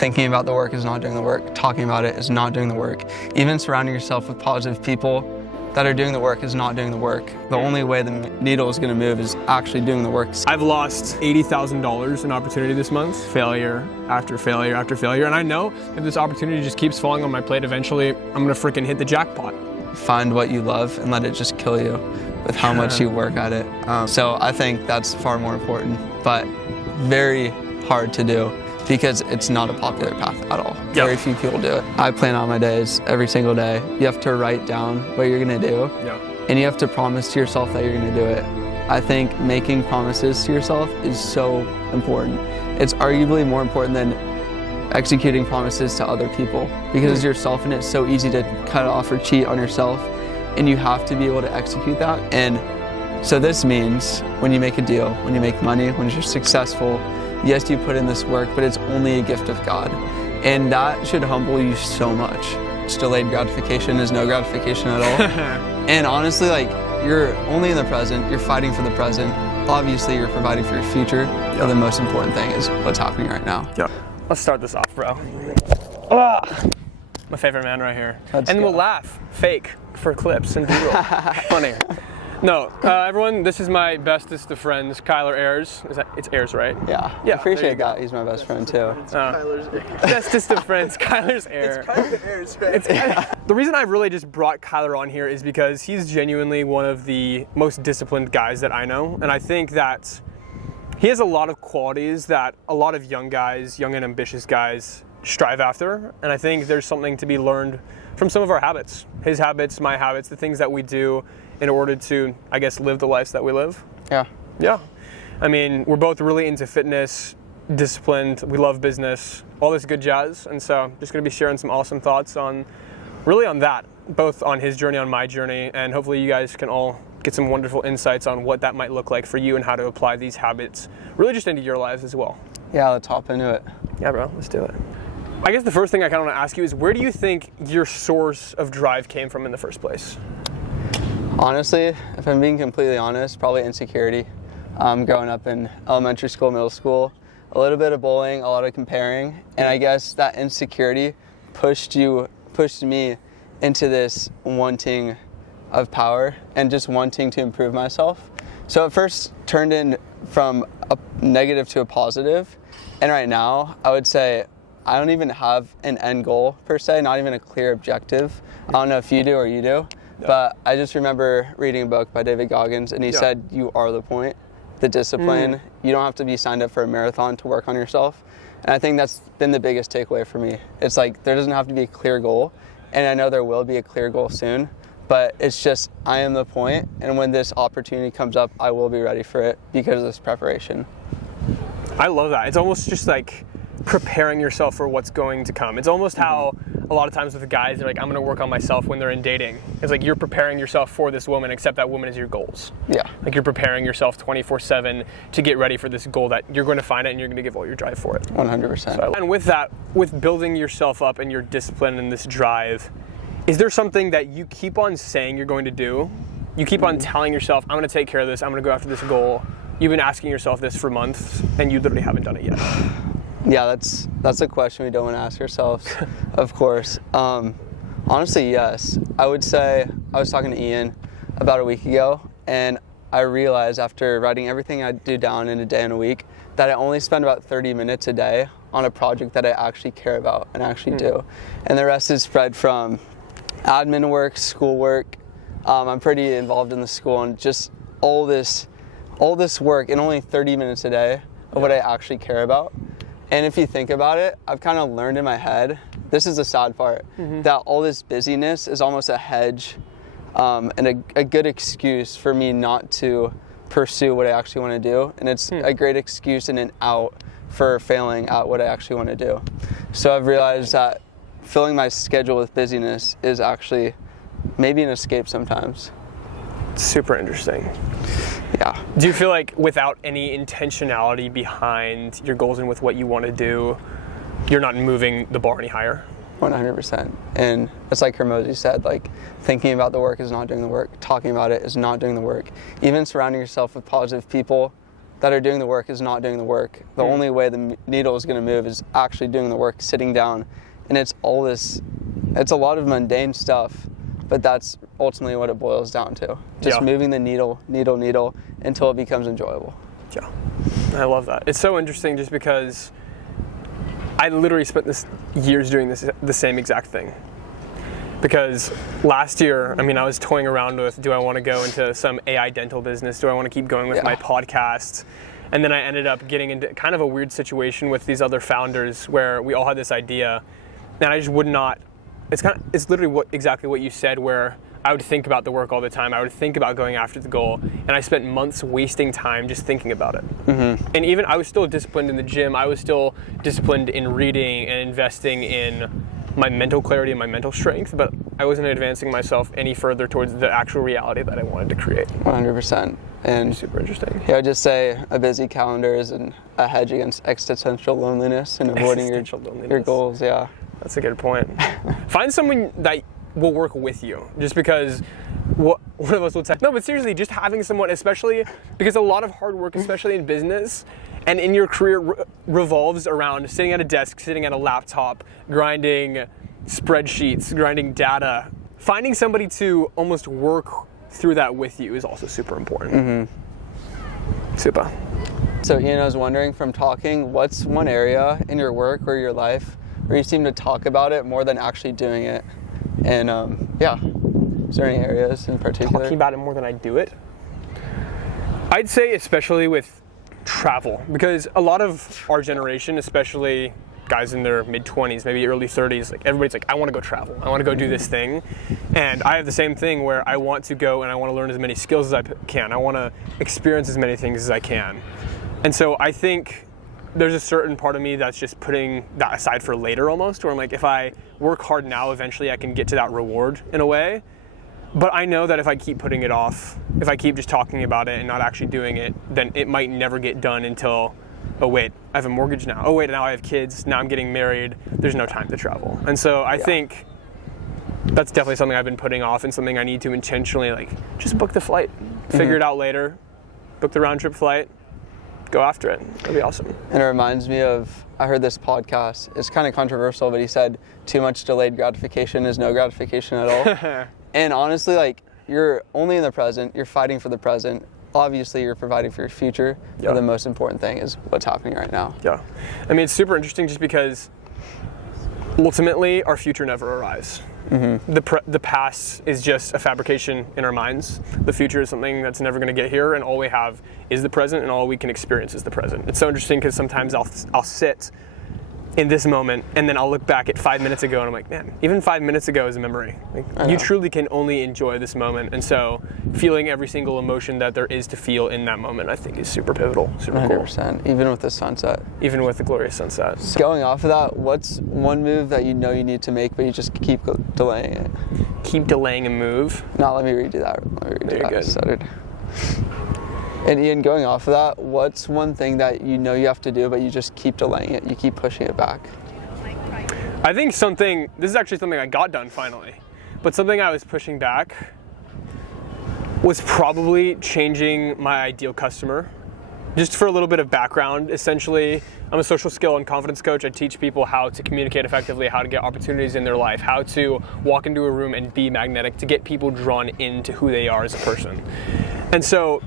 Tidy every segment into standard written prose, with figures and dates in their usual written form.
Thinking about the work is not doing the work. Talking about it is not doing the work. Even surrounding yourself with positive people that are doing the work is not doing the work. The only way the needle is going to move is actually doing the work. I've lost $80,000 in opportunity this month, failure after failure after failure, and I know if this opportunity just keeps falling on my plate, eventually I'm gonna freaking hit the jackpot. Find what you love and let it just kill you with how much you work at it. So I think that's far more important, but very hard to do because it's not a popular path at all. Yep. Very few people do it. I plan out my days every single day. You have to write down what you're gonna do, and you have to promise to yourself that you're gonna do it. I think making promises to yourself is so important. It's arguably more important than executing promises to other people because as yourself, and it's so easy to cut off or cheat on yourself, and you have to be able to execute that. And so this means when you make a deal, when you make money, when you're successful, yes, you put in this work, but it's only a gift of God. And that should humble you so much. It's delayed gratification is no gratification at all. And honestly, like, you're only in the present, you're fighting for the present. Obviously, you're providing for your future, but the most important thing is what's happening right now. Let's start this off, bro. My favorite man right here. And we'll laugh, fake, for clips and B-roll. Funny. No, everyone, this is my bestest of friends, Kyler Ayers. It's Ayers, right? Yeah. I appreciate that. He's my best friend too. Kyler's bestest of friends, Kyler's Ayers. It's kind of Ayers, right? The reason I really just brought Kyler on here is because he's genuinely one of the most disciplined guys that I know, and I think that he has a lot of qualities that a lot of young guys, young and ambitious guys, strive after, and I think there's something to be learned from some of our habits. His habits, my habits, the things that we do in order to, I guess, live the lives that we live. Yeah. I mean, we're both really into fitness, disciplined, we love business, all this good jazz, and so I'm just gonna be sharing some awesome thoughts on that, both on his journey, on my journey, and hopefully you guys can all get some wonderful insights on what that might look like for you and how to apply these habits really just into your lives as well. Yeah, let's hop into it. Yeah, bro, let's do it. I guess the first thing I kind of want to ask you is, where do you think your source of drive came from in the first place? Honestly, if I'm being completely honest, probably insecurity. Growing up in elementary school, middle school, a little bit of bullying, a lot of comparing, and I guess that insecurity pushed me into this wanting of power and just wanting to improve myself. So it first turned in from a negative to a positive, and right now I would say I don't even have an end goal per se, not even a clear objective. I don't know if you do or you do, but I just remember reading a book by David Goggins, and he said, you are the point, the discipline. You don't have to be signed up for a marathon to work on yourself. And I think that's been the biggest takeaway for me. It's like, there doesn't have to be a clear goal, and I know there will be a clear goal soon, but it's just, I am the point, and when this opportunity comes up, I will be ready for it because of this preparation. I love that. It's almost just like preparing yourself for what's going to come. It's almost how a lot of times with the guys, they're like, I'm gonna work on myself when they're in dating. It's like you're preparing yourself for this woman, except that woman is your goals. Yeah. Like you're preparing yourself 24/7 to get ready for this goal that you're going to find it and you're going to give all your drive for it. 100%. So, and with that, with building yourself up and your discipline and this drive, is there something that you keep on saying you're going to do? You keep on telling yourself, I'm going to take care of this, I'm going to go after this goal. You've been asking yourself this for months and you literally haven't done it yet. Yeah, that's a question we don't want to ask ourselves, of course. Honestly, yes. I would say, I was talking to Ian about a week ago, and I realized after writing everything I do down in a day and a week, that I only spend about 30 minutes a day on a project that I actually care about and actually do. And the rest is spread from admin work, school work. I'm pretty involved in the school, and just all this work in only 30 minutes a day of what I actually care about. And if you think about it, I've kind of learned in my head, this is the sad part, that all this busyness is almost a hedge and a good excuse for me not to pursue what I actually want to do. And it's a great excuse and an out for failing at what I actually want to do. So I've realized that filling my schedule with busyness is actually maybe an escape sometimes. Super interesting. Yeah. Do you feel like without any intentionality behind your goals and with what you want to do, you're not moving the bar any higher? 100%. And it's like Hermosi said, like, thinking about the work is not doing the work. Talking about it is not doing the work. Even surrounding yourself with positive people that are doing the work is not doing the work. The only way the needle is going to move is actually doing the work, sitting down. And it's all this, it's a lot of mundane stuff, but that's ultimately what it boils down to. Just moving the needle until it becomes enjoyable. Yeah, I love that. It's so interesting just because I literally spent years doing the same exact thing. Because last year, I mean, I was toying around with, do I want to go into some AI dental business? Do I want to keep going with my podcast? And then I ended up getting into kind of a weird situation with these other founders where we all had this idea, and I just would not. It's literally exactly what you said, where I would think about the work all the time. I would think about going after the goal, and I spent months wasting time just thinking about it. And even I was still disciplined in the gym. I was still disciplined in reading and investing in my mental clarity and my mental strength, but I wasn't advancing myself any further towards the actual reality that I wanted to create. 100%. And super interesting. Yeah, I would just say a busy calendar is a hedge against existential loneliness and avoiding your goals. Yeah, that's a good point. Find someone that will work with you, just because one of us will say, no, but seriously, just having someone, especially because a lot of hard work, especially in business and in your career, revolves around sitting at a desk, sitting at a laptop, grinding spreadsheets, grinding data. Finding somebody to almost work through that with you is also super important. Super. So Ian, I was wondering, from talking, what's one area in your work or your life where you seem to talk about it more than actually doing it? And is there any areas in particular? Talking about it more than I do it? I'd say especially with travel, because a lot of our generation, especially guys in their mid-20s, maybe early 30s, like everybody's like, I want to go travel. I want to go do this thing. And I have the same thing where I want to go and I want to learn as many skills as I can. I want to experience as many things as I can. And so I think there's a certain part of me that's just putting that aside for later almost, where I'm like, if I work hard now, eventually I can get to that reward in a way. But I know that if I keep putting it off, if I keep just talking about it and not actually doing it, then it might never get done until, oh wait, I have a mortgage now. Oh wait, now I have kids. Now I'm getting married. There's no time to travel. And so I think that's definitely something I've been putting off, and something I need to intentionally, just book the flight, figure it out later, book the round trip flight, go after it. That'd be awesome. And it reminds me of, I heard this podcast. It's kind of controversial, but he said too much delayed gratification is no gratification at all. And honestly, you're only in the present, you're fighting for the present. Obviously, you're providing for your future, but the most important thing is what's happening right now. Yeah. I mean, it's super interesting just because ultimately our future never arrives. The past is just a fabrication in our minds. The future is something that's never going to get here, and all we have is the present, and all we can experience is the present. It's so interesting because sometimes I'll sit in this moment, and then I'll look back at 5 minutes ago, and I'm like, man, even 5 minutes ago is a memory. You truly can only enjoy this moment, and so feeling every single emotion that there is to feel in that moment, I think, is super pivotal, super 100%, cool. Even with the sunset. Even with the glorious sunset. So going off of that, what's one move that you know you need to make, but you just keep delaying it? Keep delaying a move? No, let me redo that. Very good. Stuttered. And Ian, going off of that, what's one thing that you know you have to do, but you just keep delaying it? You keep pushing it back? I think this is actually something I got done finally, but something I was pushing back was probably changing my ideal customer. Just for a little bit of background, essentially, I'm a social skill and confidence coach. I teach people how to communicate effectively, how to get opportunities in their life, how to walk into a room and be magnetic, to get people drawn into who they are as a person. And so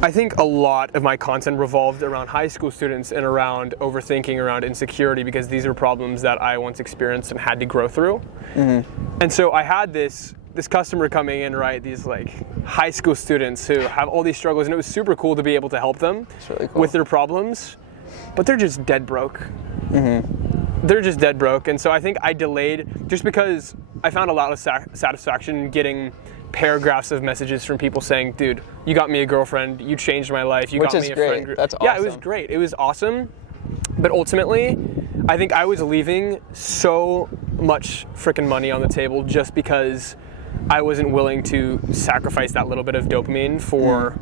I think a lot of my content revolved around high school students and around overthinking, around insecurity, because these are problems that I once experienced and had to grow through. And so I had this customer coming in, right? These high school students who have all these struggles, and it was super cool to be able to help them with their problems, but they're just dead broke. They're just dead broke. And so I think I delayed just because I found a lot of satisfaction getting paragraphs of messages from people saying, dude, you got me a girlfriend, you changed my life, you got me a friend group. That's awesome. Yeah, it was great. It was awesome. But ultimately, I think I was leaving so much freaking money on the table just because I wasn't willing to sacrifice that little bit of dopamine for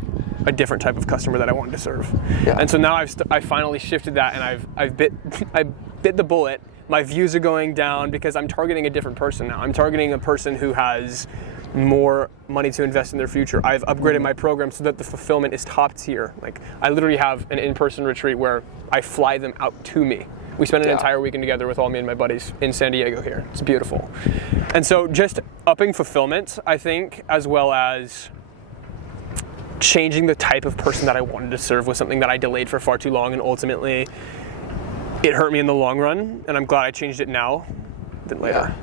a different type of customer that I wanted to serve. And so now I finally shifted that, and I bit the bullet. My views are going down because I'm targeting a different person now. I'm targeting a person who has more money to invest in their future. I've upgraded my program so that the fulfillment is top tier. Like, I literally have an in-person retreat where I fly them out to me. We spend an entire weekend together with all me and my buddies in San Diego here. It's beautiful. And so just upping fulfillment, I think, as well as changing the type of person that I wanted to serve was something that I delayed for far too long, and ultimately it hurt me in the long run, and I'm glad I changed it now than later.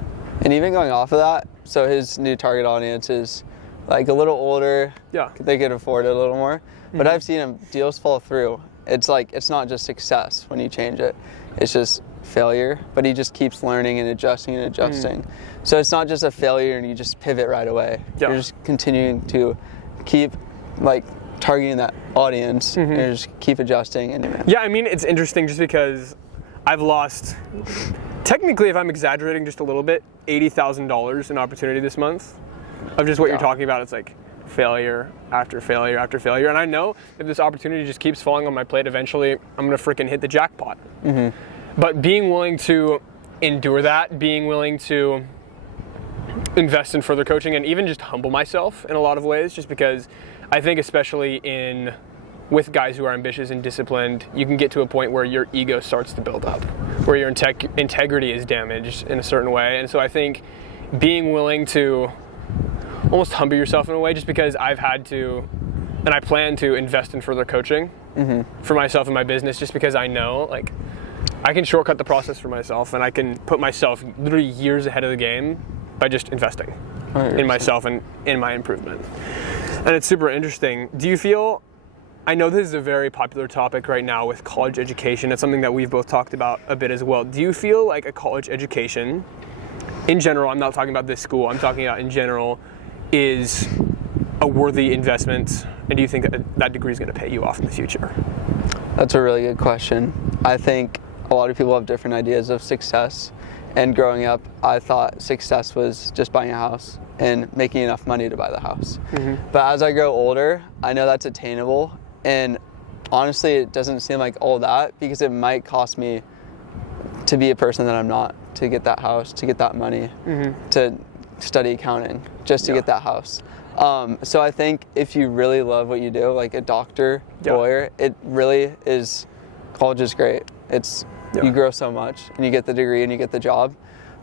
And even going off of that, so his new target audience is like a little older. Yeah. They could afford it a little more. But I've seen deals fall through. It's like, it's not just success when you change it. It's just failure, but he just keeps learning and adjusting and adjusting. So it's not just a failure and you just pivot right away. Yeah. You're just continuing to keep like targeting that audience and you just keep adjusting. And Yeah, I mean, it's interesting just because I've lost, technically, if I'm exaggerating just a little bit, $80,000 in opportunity this month of just what you're talking about. It's like failure after failure after failure. And I know if this opportunity just keeps falling on my plate, eventually I'm gonna freaking hit the jackpot. But being willing to endure that, being willing to invest in further coaching, and even just humble myself in a lot of ways, just because I think especially with guys who are ambitious and disciplined, you can get to a point where your ego starts to build up, where your integrity is damaged in a certain way. And so I think being willing to almost humble yourself in a way, just because I've had to, and I plan to invest in further coaching for myself and my business, just because I know, like, I can shortcut the process for myself, and I can put myself literally years ahead of the game by just investing in myself and in my improvement. And it's super interesting. Do you feel, I know this is a very popular topic right now with college education. It's something that we've both talked about a bit as well. Do you feel like a college education, in general, I'm not talking about this school, I'm talking about in general, is a worthy investment? And do you think that that degree is going to pay you off in the future? That's a really good question. I think a lot of people have different ideas of success. And growing up, I thought success was just buying a house and making enough money to buy the house. But as I grow older, I know that's attainable. And honestly, it doesn't seem like all that, because it might cost me to be a person that I'm not, to get that house, to get that money, to study accounting, just to get that house. So I think if you really love what you do, like a doctor, lawyer, it really is, college is great. It's, you grow so much and you get the degree and you get the job.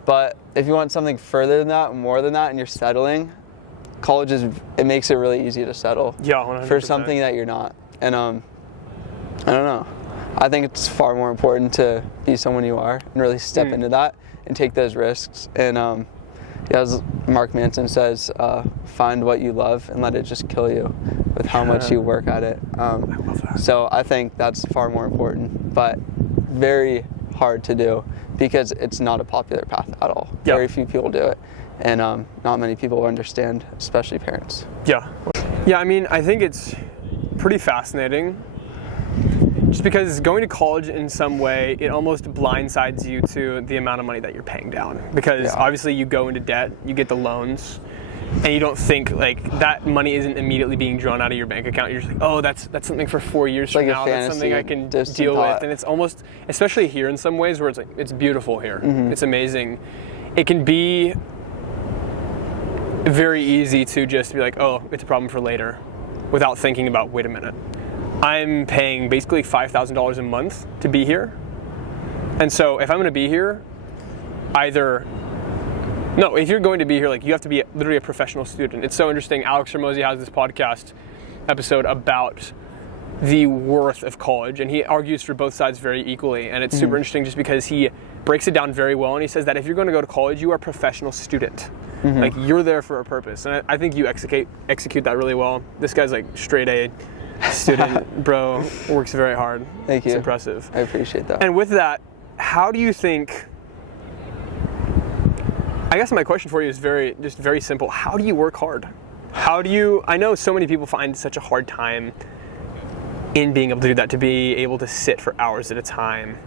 But if you want something further than that, more than that, and you're settling, college it makes it really easy to settle 100%. For something that you're not. And I don't know. I think it's far more important to be someone you are and really step into that and take those risks. And as Mark Manson says, find what you love and let it just kill you with how much you work at it. I love that. So I think that's far more important, but very hard to do because it's not a popular path at all. Very few people do it, and not many people understand, especially parents. Yeah, I mean, I think it's pretty fascinating, just because going to college in some way, it almost blindsides you to the amount of money that you're paying down. Because obviously you go into debt, you get the loans, and you don't think, like, that money isn't immediately being drawn out of your bank account. You're just like, oh, that's something for 4 years from now. That's something I can deal with. And it's almost, especially here in some ways, where it's like, it's beautiful here. It's amazing. It can be very easy to just be like, oh, it's a problem for later, without thinking about, wait a minute, I'm paying basically $5,000 a month to be here. And so if I'm going to be here, if you're going to be here, like, you have to be literally a professional student. It's so interesting. Alex Hormozy has this podcast episode about the worth of college, and he argues for both sides very equally. And it's super interesting just because he breaks it down very well. And he says that if you're going to go to college, you are a professional student. Like, you're there for a purpose. And I think you execute that really well. This guy's like straight A student, bro, works very hard. Thank you. It's impressive. I appreciate that. And with that, how do you think, I guess my question for you is very simple. How do you work hard? I know so many people find such a hard time in being able to do that, to be able to sit for hours at a time.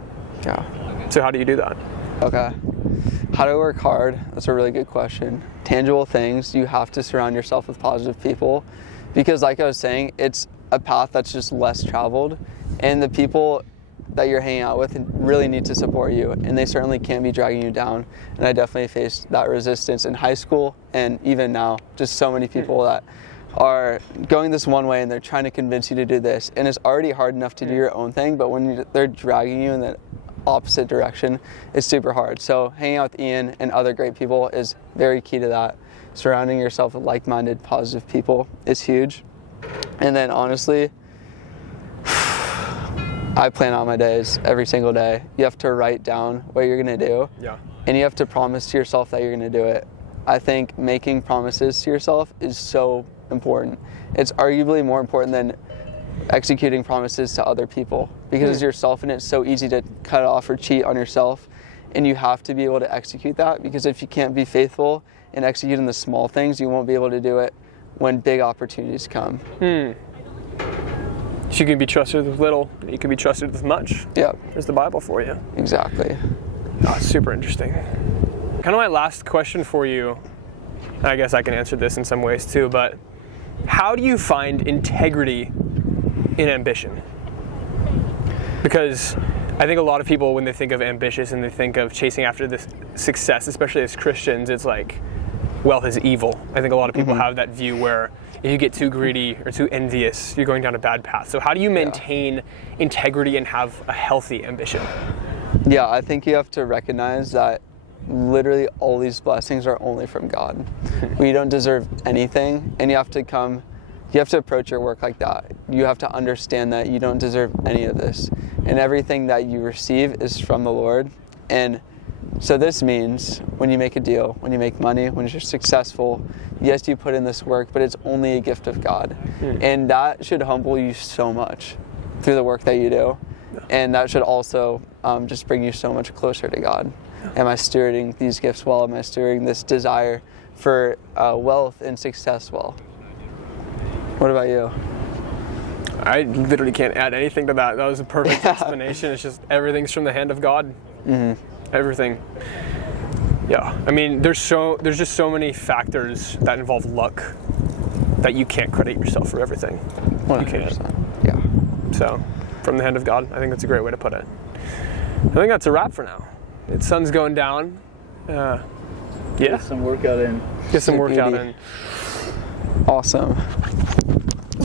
So how do you do that? Okay. How do I work hard? That's a really good question. Tangible things, you have to surround yourself with positive people, because like I was saying, it's a path that's just less traveled, and the people that you're hanging out with really need to support you, and they certainly can't be dragging you down. And I definitely faced that resistance in high school, and even now, just so many people that are going this one way and they're trying to convince you to do this, and it's already hard enough to do your own thing, but when they're dragging you in the opposite direction, it's super hard. So hanging out with Ian and other great people is very key to that. Surrounding yourself with like-minded, positive people is huge. And then honestly, I plan out my days every single day. You have to write down what you're gonna do, and you have to promise to yourself that you're gonna do it. I think making promises to yourself is so important. It's arguably more important than executing promises to other people, because it's yourself, and it's so easy to cut off or cheat on yourself, and you have to be able to execute that, because if you can't be faithful and execute in the small things, you won't be able to do it when big opportunities come. So you can be trusted with little, you can be trusted with much. Yep. There's the Bible for you. Exactly. Oh, super interesting. Kind of my last question for you, and I guess I can answer this in some ways too, but how do you find integrity in ambition? Because I think a lot of people, when they think of ambitious and they think of chasing after this success, especially as Christians, it's like wealth is evil. I think a lot of people have that view where if you get too greedy or too envious, you're going down a bad path. So how do you maintain integrity and have a healthy ambition? Yeah, I think you have to recognize that literally all these blessings are only from God. We don't deserve anything, and you have to approach your work like that. You have to understand that you don't deserve any of this, and everything that you receive is from the Lord. And so this means when you make a deal, when you make money, when you're successful, yes, you put in this work, but it's only a gift of God. And that should humble you so much through the work that you do. And that should also just bring you so much closer to God. Am I stewarding these gifts well? Am I stewarding this desire for wealth and success well? What about you? I literally can't add anything to that. That was a perfect explanation. It's just everything's from the hand of God. Everything. Yeah. I mean, there's just so many factors that involve luck that you can't credit yourself for everything. 100%. You can't. Yeah. So, from the hand of God, I think that's a great way to put it. I think that's a wrap for now. The sun's going down. Get some workout in. Get some workout in. Awesome.